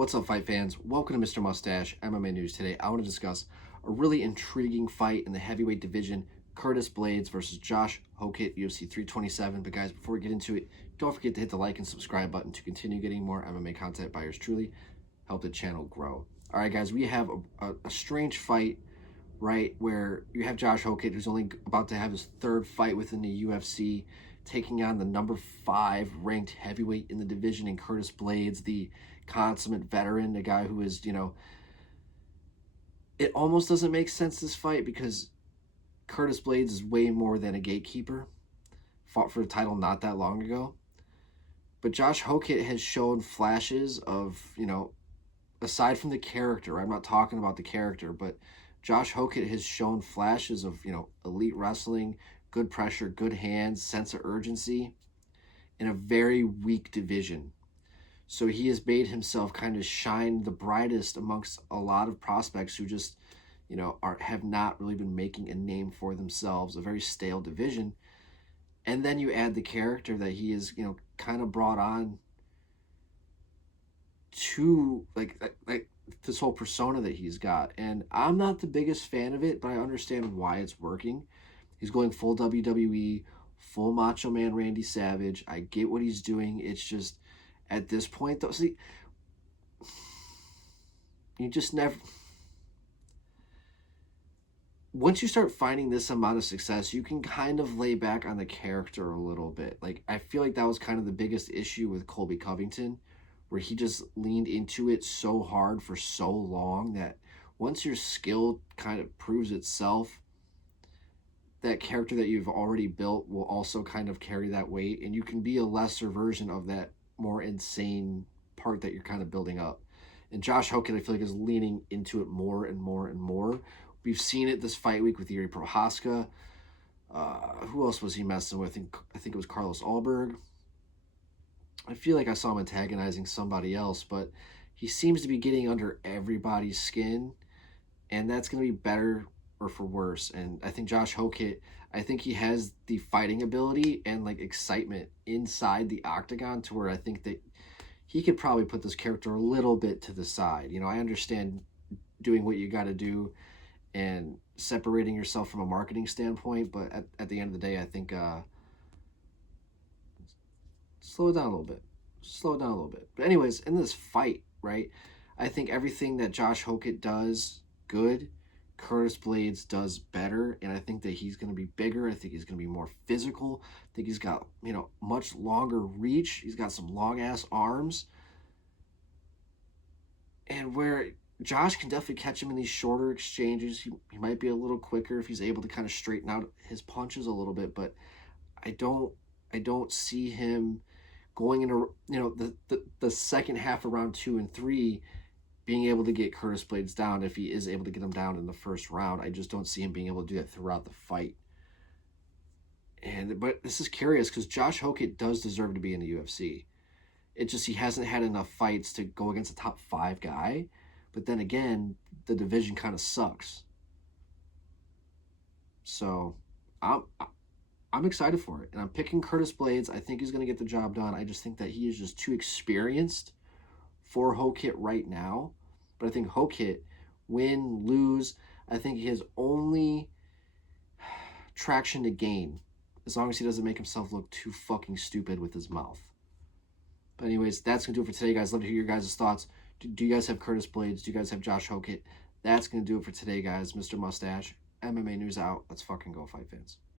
What's up, fight fans? Welcome to Mr. Mustache MMA News. Today, I want to discuss a really intriguing fight in the heavyweight division, Curtis Blaydes versus Josh Hokit, UFC 327. But guys, before we get into it, don't forget to hit the like and subscribe button to continue getting more MMA content by yours truly. Help the channel grow. All right, guys, we have a strange fight, right, where you have Josh Hokit, who's only about to have his third fight within the UFC, taking on the number 5 ranked heavyweight in the division in Curtis Blaydes, the consummate veteran, the guy who is, it almost doesn't make sense, this fight, because Curtis Blaydes is way more than a gatekeeper. Fought for the title not that long ago. But Josh Hokit has shown flashes of, aside from the character, I'm not talking about the character, but Josh Hokit has shown flashes of, elite wrestling, good pressure, good hands, sense of urgency in a very weak division. So he has made himself kind of shine the brightest amongst a lot of prospects who just, have not really been making a name for themselves, a very stale division. And then you add the character that he is, kind of brought on to like this whole persona that he's got. And I'm not the biggest fan of it, but I understand why it's working. He's going full WWE, full Macho Man Randy Savage. I get what he's doing. It's just, at this point, though, see, you just never... Once you start finding this amount of success, you can kind of lay back on the character a little bit. Like, I feel like that was kind of the biggest issue with Colby Covington, where he just leaned into it so hard for so long that once your skill kind of proves itself, that character that you've already built will also kind of carry that weight, and you can be a lesser version of that more insane part that you're kind of building up. And Josh Hokit, I feel like, is leaning into it more and more and more. We've seen it this fight week with Yuri Prohaska. Who else was he messing with? I think it was Carlos Ulberg. I feel like I saw him antagonizing somebody else, but he seems to be getting under everybody's skin, and that's going to be better or for worse. And I think Josh Hokit, I think he has the fighting ability and like excitement inside the octagon to where I think that he could probably put this character a little bit to the side. I understand doing what you got to do and separating yourself from a marketing standpoint, but at the end of the day, I think slow it down a little bit. Slow it down a little bit. But anyways, in this fight, right, I think everything that Josh Hokit does good, Curtis Blaydes does better, and I think that he's going to be bigger. I think he's going to be more physical. I think he's got, much longer reach. He's got some long-ass arms. And where Josh can definitely catch him in these shorter exchanges, he might be a little quicker if he's able to kind of straighten out his punches a little bit, but I don't see him going into, the second half of round 2 and 3 being able to get Curtis Blaydes down. If he is able to get him down in the first round, I just don't see him being able to do that throughout the fight. But this is curious because Josh Hokit does deserve to be in the UFC. It's just he hasn't had enough fights to go against a top 5 guy. But then again, the division kind of sucks. So I'm excited for it. And I'm picking Curtis Blaydes. I think he's going to get the job done. I just think that he is just too experienced for Hokit right now. But I think Hokit, win, lose, I think he has only traction to gain as long as he doesn't make himself look too fucking stupid with his mouth. But anyways, that's going to do it for today, guys. Love to hear your guys' thoughts. Do you guys have Curtis Blaydes? Do you guys have Josh Hokit? That's going to do it for today, guys. Mr. Mustache, MMA News out. Let's fucking go, fight fans.